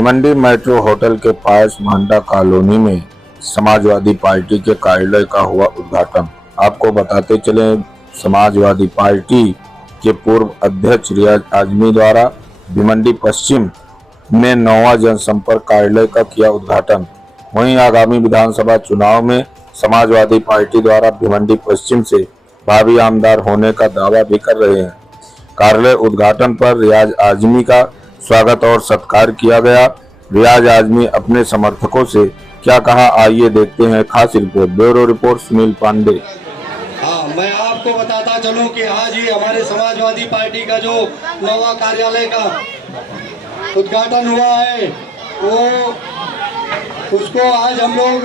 Bhiwandi metro hotel के पास मांडा colony में Samajwadi party के कार्यालय का हुआ उद्घाटन। आपको बताते चले, समाजवादी पार्टी के पूर्व अध्यक्ष रियाज आजमी द्वारा भिवंडी पश्चिम में 9वां जनसंपर्क कार्यालय का किया उद्घाटन। वहीं आगामी विधानसभा चुनाव में समाजवादी पार्टी द्वारा भिवंडी पश्चिम से भावी आमदार होने का दावा भी कर रहे हैं। कार्यालय उद्घाटन पर रियाज आजमी का स्वागत और सत्कार किया गया। रियाज आजमी अपने समर्थकों से क्या कहा, आइए देखते हैं खास report. Bureau report Sunil Pandey. हाँ, मैं आपको बताता चलूं कि आज ही हमारे समाजवादी पार्टी का जो नवा कार्यालय का उद्घाटन हुआ है, वो उसको आज हम लोग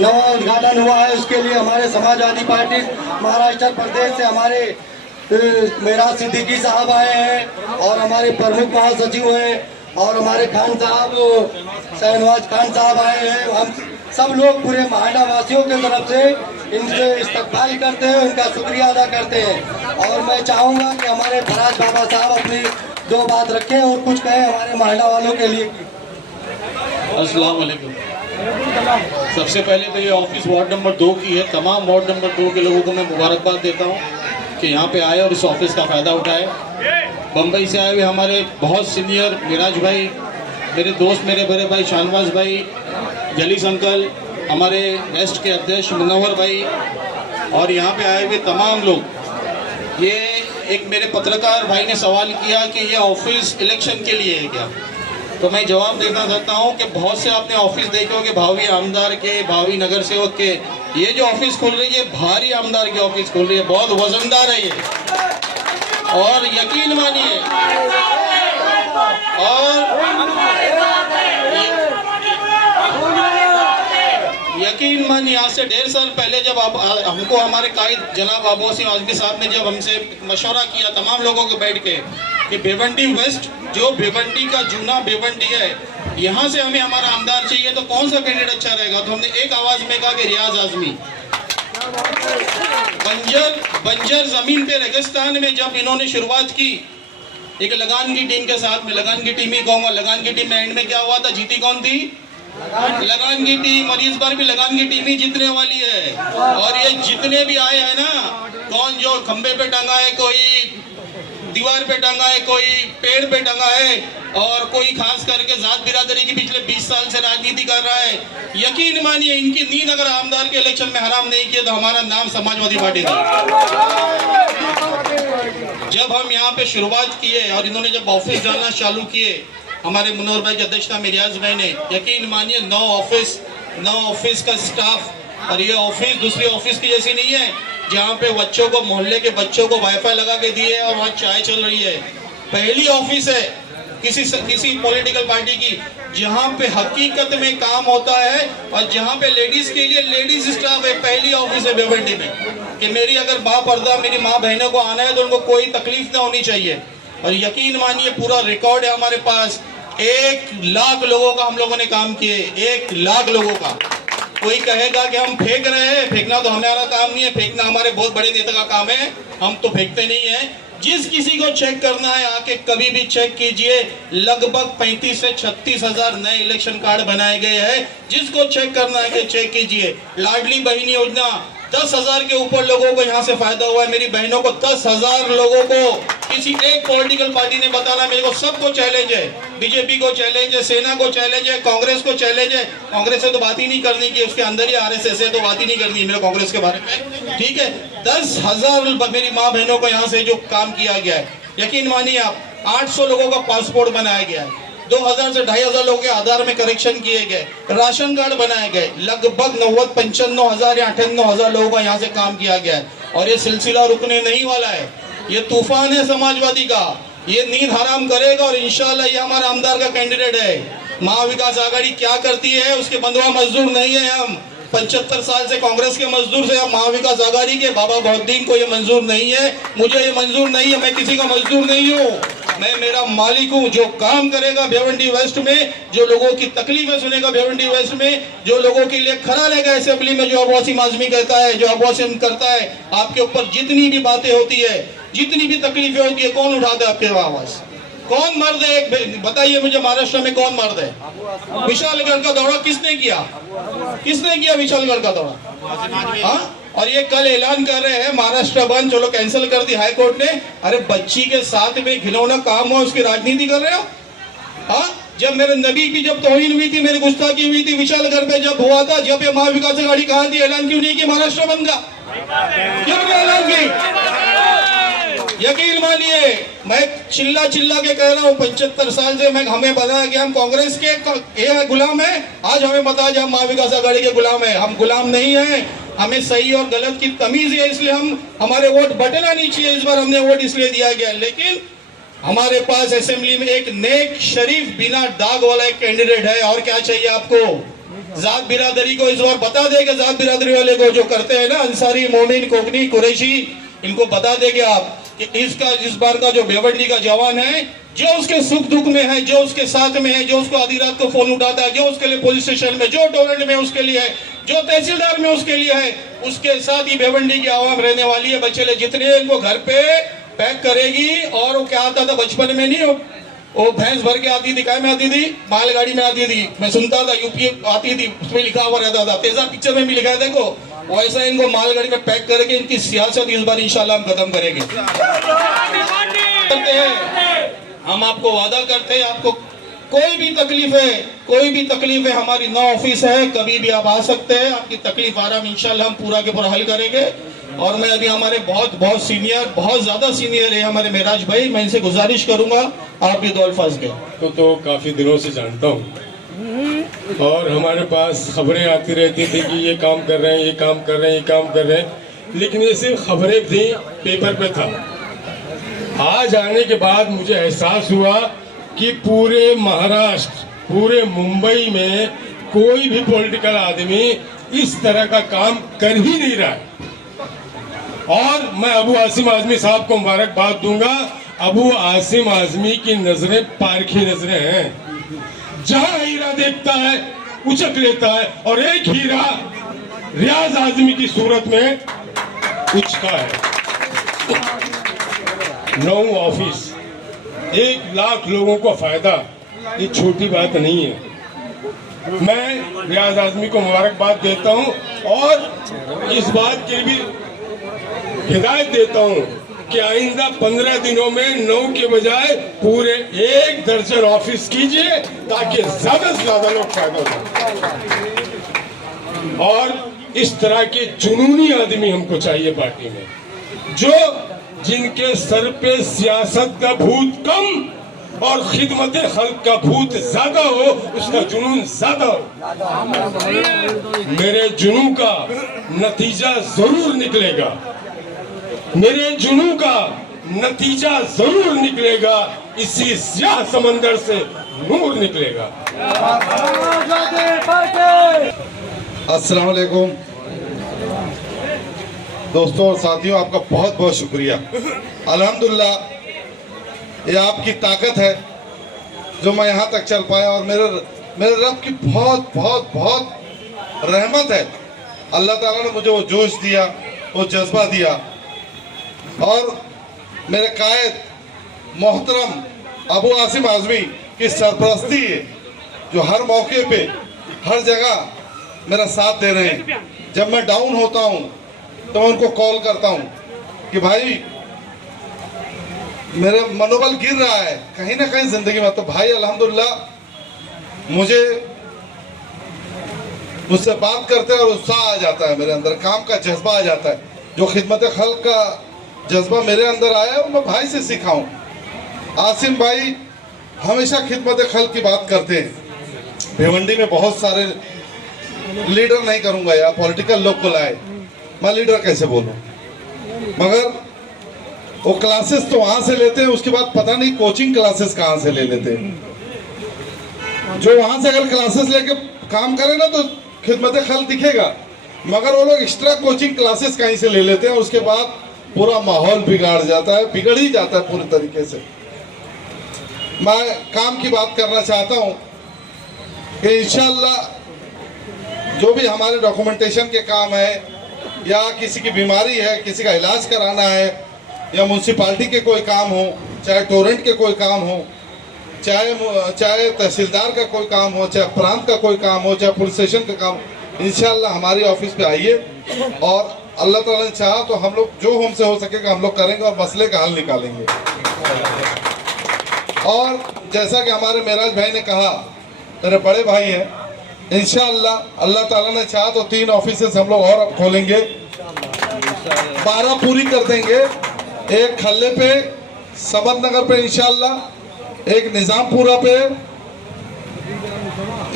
नवा उद्घाटन हुआ है, उसके लिए हमारे समाजवादी पार्टी महाराष्ट्र प्रदेश से हमारे मेराज सिद्दीकी साहब आए हैं और हमारे प्रमुख महासचिव हैं और हमारे खान साहब शहनवाज खान साहब आए हैं। हम सब लोग पूरे मांडा वासियों के तरफ से इनसे इस्तकबाल करते हैं, उनका शुक्रिया अदा करते हैं। और मैं चाहूँगा कि हमारे फराज बाबा साहब अपनी दो बात रखें और कुछ कहें हमारे मांडा वालों के लिए। अस्सलाम वालेकुम। सबसे पहले तो ये ऑफिस वार्ड नंबर 2 की है। तमाम वार्ड नंबर 2 के लोगों को मैं मुबारकबाद देता हूँ कि यहाँ पे आए और इस ऑफिस का फ़ायदा उठाए। बम्बई से आए हुए हमारे बहुत सीनियर मिराज भाई, मेरे दोस्त, मेरे बड़े भाई शाहनवाज भाई, जलीस अंकल, हमारे वेस्ट के अध्यक्ष मुनव्वर भाई और यहाँ पे आए हुए तमाम लोग। ये एक मेरे पत्रकार भाई ने सवाल किया कि ये ऑफिस इलेक्शन के लिए है क्या, तो मैं जवाब देना चाहता हूँ कि बहुत से आपने ऑफिस देखे होंगे भावी आमदार के, भावी नगर सेवक के। ये जो ऑफिस खुल रही है भारी आमदार की ऑफिस खुल रही है, बहुत वजनदार है ये। और यकीन मानिए, और यकीन मानिए, आज से 1.5 साल पहले जब हमको हमारे कायद जनाब अब्बासी आजमी साहब ने जब हमसे मशवरा किया तमाम लोगों के बैठ के कि भिवंडी वेस्ट जो भिवंडी का जूना भिवंडी है, यहाँ से हमें हमारा आमदार चाहिए, तो कौन सा कैंडिडेट अच्छा रहेगा, तो हमने एक आवाज में कहा कि रियाज आजमी। बंजर जमीन पे रेगिस्तान में जब इन्होंने शुरुआत की एक लगान की टीम के साथ में, लगान की टीम ही कहूँगा, लगान की टीम में एंड में क्या हुआ था, जीती कौन थी, लगान की टीम। और इस बार भी लगान की टीम ही जीतने वाली है। और ये जितने भी आए हैं ना, कौन जो खंबे पे टंगा है, कोई दीवार पे टंगा है, कोई पेड़ पे टंगा है और कोई खास करके जात बिरादरी की पिछले 20 साल से राजनीति कर रहा है। यकीन मानिए, इनकी नींद अगर आमदार के इलेक्शन में हराम नहीं किए तो हमारा नाम समाजवादी पार्टी था। जब हम यहाँ पे शुरुआत किए और इन्होंने जब ऑफिस जाना चालू किए, हमारे मुनव्वर भाई की अध्यक्षता में रियाज भाई ने, यकीन मानिए 9 ऑफिस का स्टाफ। और ये ऑफिस दूसरी ऑफिस की जैसी नहीं है जहाँ पे बच्चों को, मोहल्ले के बच्चों को वाईफाई लगा के दिए और वहाँ चाय चल रही है। पहली ऑफिस है किसी पॉलिटिकल पार्टी की जहाँ पे हकीकत में काम होता है और जहाँ पे लेडीज के लिए लेडीज स्टाफ है। पहली ऑफिस है भिवंडी में कि मेरी अगर बापर्दा मेरी माँ बहनों को आना है तो उनको कोई तकलीफ ना होनी चाहिए। और यकीन मानिए, पूरा रिकॉर्ड है हमारे पास। 1 लाख लोगों का हम लोगों ने काम किए, 1 लाख लोगों का। कोई कहेगा कि हम फेंक रहे हैं, फेंकना तो हमारा काम नहीं है, फेंकना हमारे बहुत बड़े नेता का काम है, हम तो फेंकते नहीं है। जिस किसी को चेक करना है आके कभी भी चेक कीजिए। लगभग 35 से 36 हजार नए इलेक्शन कार्ड बनाए गए हैं। जिसको चेक करना है कि चेक कीजिए। लाडली बहन योजना 10,000 के ऊपर लोगों को यहाँ से फायदा हुआ है। मेरी बहनों को 10,000 लोगों को किसी एक पॉलिटिकल पार्टी ने बताना मेरे को, सबको चैलेंज है। बीजेपी को चैलेंज है, सेना को चैलेंज है, कांग्रेस को चैलेंज है। कांग्रेस से तो बात ही नहीं करनी की, उसके अंदर ही आरएसएस है, तो बात ही नहीं करनी है मेरे कांग्रेस के बारे में। ठीक है, 10,000 मेरी माँ बहनों को यहाँ से जो काम किया गया है, यकीन मानिए आप, 800 लोगों का पासपोर्ट बनाया गया है, 2000 से 2500 लोगों के आधार में करेक्शन किए गए, राशन कार्ड बनाए गए, लगभग 95 हजार या 98 हजार लोगों का यहाँ से काम किया गया है। और ये सिलसिला रुकने नहीं वाला है, ये तूफान है समाजवादी का, ये नींद हराम करेगा और इंशाल्लाह ये हमारा आमदार का कैंडिडेट है। महाविकास आघाड़ी क्या करती है, उसके बंधुआ मजदूर नहीं है हम। 75 साल से कांग्रेस के मजदूर से, हम महाविकास आघाड़ी के। बाबा बहुद्दीन को ये मंजूर नहीं है, मुझे ये मंजूर नहीं है, मैं किसी का मजदूर नहीं हूँ, मैं मेरा मालिक हूँ। जो काम करेगा भिवंडी वेस्ट में, जो लोगों की तकलीफें सुनेगा भिवंडी वेस्ट में, जो लोगों के लिए खड़ा रहेगा असेंबली में, जो अब्बासी आजमी कहता है, जो अब्बासी करता है, आपके ऊपर जितनी भी बातें होती है, जितनी भी तकलीफें होती है, कौन उठाता है आपके आवाज? कौन मर्द है, एक बताइए मुझे, महाराष्ट्र में कौन मर्द है? विशालगढ़ का दौरा किसने किया? किसने किया विशालगढ़ का दौरा? हाँ, और ये कल ऐलान कर रहे हैं महाराष्ट्र बंद, चलो कैंसिल कर दी हाई कोर्ट ने। अरे बच्ची के साथ में घिनौना काम हुआ, उसकी राजनीति कर रहे हो? हाँ, जब मेरे नबी की जब तौहीन हुई थी, मेरी गुस्ताखी हुई थी विशालगढ़ पे जब हुआ था, जब ये महाविकास आघाड़ी कहाँ थी? ऐलान क्यों नहीं किया महाराष्ट्र बंद का? क्यों नहीं ऐलान की? यकीन मानिए, मैं चिल्ला चिल्ला के कह रहा हूँ, 75 साल से मैं, हमें पता है कि हम कांग्रेस के गुलाम है। आज हमें पता है हम महाविकास आघाड़ी के गुलाम है। हम गुलाम नहीं है, हमें सही और गलत की तमीज है, इसलिए हमारे वोट बटना नहीं चाहिए। इस बार हमने वोट इसलिए दिया गया, लेकिन हमारे पास असेंबली में एक नेक शरीफ बिना दाग वाला एक कैंडिडेट है। और क्या चाहिए आपको? जात बिरादरी को इस बार बता देगा, जात बिरादरी वाले को जो करते हैं ना, अंसारी, मोमिन, कोकनी, कुरैशी, इनको बता देंगे आप कि इस बार का जो भिवंडी का जवान है, जो उसके सुख दुख में है, जो उसके साथ में है, जो उसको आधी रात को फोन उठाता है, जो उसके लिए पुलिस स्टेशन में, जो टोरेंट में उसके लिए है, जो तहसीलदार में उसके लिए है, उसके साथ ही भिवंडी की आवाम रहने वाली है। बच्चे जितने इनको घर पे पैक करेगी। और वो क्या आता था बचपन में, नहीं वो भैंस भर के आती थी, काय में आती थी? मालगाड़ी में आती थी। मैं सुनता था यूपी आती थी, उसमें लिखा हुआ रहता था, तेजा पिक्चर में भी लिखा है, देखो वैसा इनको मालगाड़ी में पैक करके इनकी सियासत इस बार इंशाल्लाह हम खत्म करेंगे। करते हैं, हम आपको वादा करते हैं, आपको कोई भी तकलीफ है, हमारी 9 ऑफिस है, कभी भी आप आ सकते हैं। आपकी तकलीफ आराम इंशाल्लाह हम पूरा के पूरा हल करेंगे। और मैं अभी हमारे बहुत सीनियर, बहुत ज्यादा सीनियर है हमारे मेराज भाई, मैं इनसे गुजारिश करूंगा आप भी 2 अल्फाज के। तो काफी दिनों से जानता हूँ और हमारे पास खबरें आती रहती थी कि ये काम कर रहे हैं, ये काम कर रहे हैं, ये काम कर रहे हैं, लेकिन ये सिर्फ खबरें थी, पेपर पे था। आज आने के बाद मुझे एहसास हुआ कि पूरे महाराष्ट्र, पूरे मुंबई में कोई भी पॉलिटिकल आदमी इस तरह का काम कर ही नहीं रहा है। और मैं अबू आसिम आजमी साहब को मुबारकबाद दूंगा। अबू आसिम आजमी की नजरें पारखी नजरें हैं। जहां हीरा देखता है उचक लेता है, और एक हीरा रियाज आजमी की सूरत में उचका है। 9 ऑफिस, 1 लाख लोगों को फायदा, ये छोटी बात नहीं है। मैं रियाज आजमी को मुबारकबाद देता हूं और इस बात की भी हिदायत देता हूं कि आइंदा 15 दिनों में 9 के बजाय पूरे 1 दर्जन ऑफिस कीजिए, ताकि ज्यादा से ज्यादा लोग फायदा उठाएं। और इस तरह के जुनूनी आदमी हमको चाहिए पार्टी में, जिनके सर पे सियासत का भूत कम और खिदमत खल्क का भूत ज्यादा हो, उसका जुनून ज्यादा हो। मेरे जुनून का नतीजा जरूर निकलेगा, मेरे जुनून का नतीजा जरूर निकलेगा। इसी स्याह समंदर से नूर निकलेगा। अस्सलाम वालेकुम दोस्तों और साथियों, आपका बहुत बहुत शुक्रिया। अल्हम्दुलिल्लाह, ये आपकी ताकत है जो मैं यहाँ तक चल पाया, और मेरे रब की बहुत बहुत बहुत रहमत है। अल्लाह ताला ने मुझे वो जोश दिया, वो जज्बा दिया, और मेरे कायद मोहतरम अबू आसिम आजमी की सरपरस्ती है, जो हर मौके पे हर जगह मेरा साथ दे रहे हैं। जब मैं डाउन होता हूँ तो मैं उनको कॉल करता हूँ कि भाई मेरा मनोबल गिर रहा है कहीं ना कहीं जिंदगी में, तो भाई अल्हम्दुलिल्लाह मुझसे बात करते हैं और उत्साह आ जाता है मेरे अंदर, काम का जज्बा आ जाता है। जो खिदमत खल्क का जज्बा मेरे अंदर आया है वो मैं भाई से सीखा हूँ। आसिम भाई हमेशा खिदमत खल्क की बात करते हैं। भिवंडी में बहुत सारे लीडर नहीं करूँगा यार, पॉलिटिकल लोग को लाए, मैं लीडर कैसे बोलूँ, मगर वो क्लासेस तो वहाँ से लेते हैं, उसके बाद पता नहीं कोचिंग क्लासेस कहाँ से ले लेते हैं। जो वहाँ से अगर क्लासेस लेके काम करे ना तो खिदमत खल्क दिखेगा, मगर वो लोग एक्स्ट्रा कोचिंग क्लासेस कहीं से ले लेते हैं, उसके बाद पूरा माहौल बिगाड़ जाता है, बिगड़ ही जाता है पूरी तरीके से। मैं काम की बात करना चाहता हूँ कि इंशाल्लाह जो भी हमारे डॉक्यूमेंटेशन के काम है, या किसी की बीमारी है, किसी का इलाज कराना है, या म्यूनसिपाल्टी के कोई काम हो, चाहे टोरेंट के कोई काम हो, चाहे तहसीलदार का कोई काम हो, चाहे प्रांत का कोई काम हो, चाहे पुलिस स्टेशन का काम, इंशाल्लाह हमारी ऑफिस पे आइए और अल्लाह ताला ने चाहा तो हम लोग जो हमसे हो सकेगा हम लोग करेंगे और मसले का हल निकालेंगे। और जैसा कि हमारे मेराज भाई ने कहा, मेरे बड़े भाई हैं, इंशाल्लाह अल्लाह ताला ने चाहा तो 3 ऑफिसेस हम लोग और अब खोलेंगे, 12 पूरी कर देंगे। एक खल्ले पे, समद नगर पे इंशाल्लाह, एक निजामपुरा पे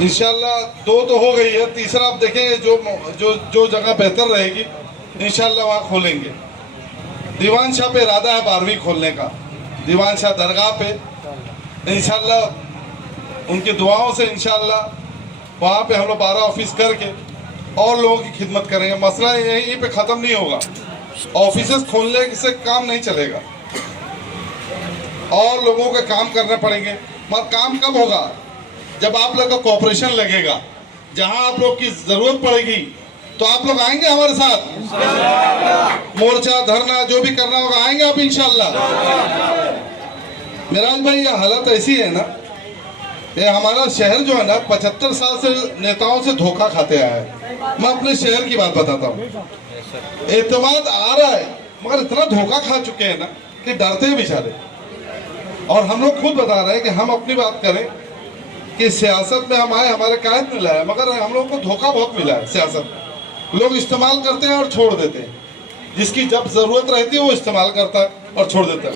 इंशाल्लाह, 2 तो हो गई है, तीसरा आप देखेंगे जो जगह बेहतर रहेगी इंशाल्लाह वहाँ खोलेंगे। दीवान शाह पे इरादा है 12वीं खोलने का, दीवान शाह दरगाह पे इंशाल्लाह उनकी दुआओं से इंशाल्लाह वहाँ पे हम लोग 12 ऑफिस करके और लोगों की खिदमत करेंगे। मसला यहीं पे ख़त्म नहीं होगा, ऑफिसेस खोलने से काम नहीं चलेगा और लोगों के काम करने पड़ेंगे। मगर काम कब होगा? जब आप लोग का कोऑपरेशन लगेगा, जहां आप लोग की जरूरत पड़ेगी तो आप लोग आएंगे हमारे साथ, मोर्चा धरना जो भी करना होगा आएंगे आप इंशाल्लाह। मेराज भाई ये हालत ऐसी है ना, ये हमारा शहर जो है ना 75 साल से नेताओं से धोखा खाते आया है। मैं अपने शहर की बात बताता हूँ, एतमाद आ रहा है मगर इतना धोखा खा चुके हैं ना कि डरते हैं बेचारे। और हम लोग खुद बता रहे हैं कि हम अपनी बात करें कि सियासत में हम आए, हमारे कायद मिला है मगर हम लोगों को धोखा बहुत मिला है। सियासत लोग इस्तेमाल करते हैं और छोड़ देते हैं, जिसकी जब जरूरत रहती है वो इस्तेमाल करता है और छोड़ देता है।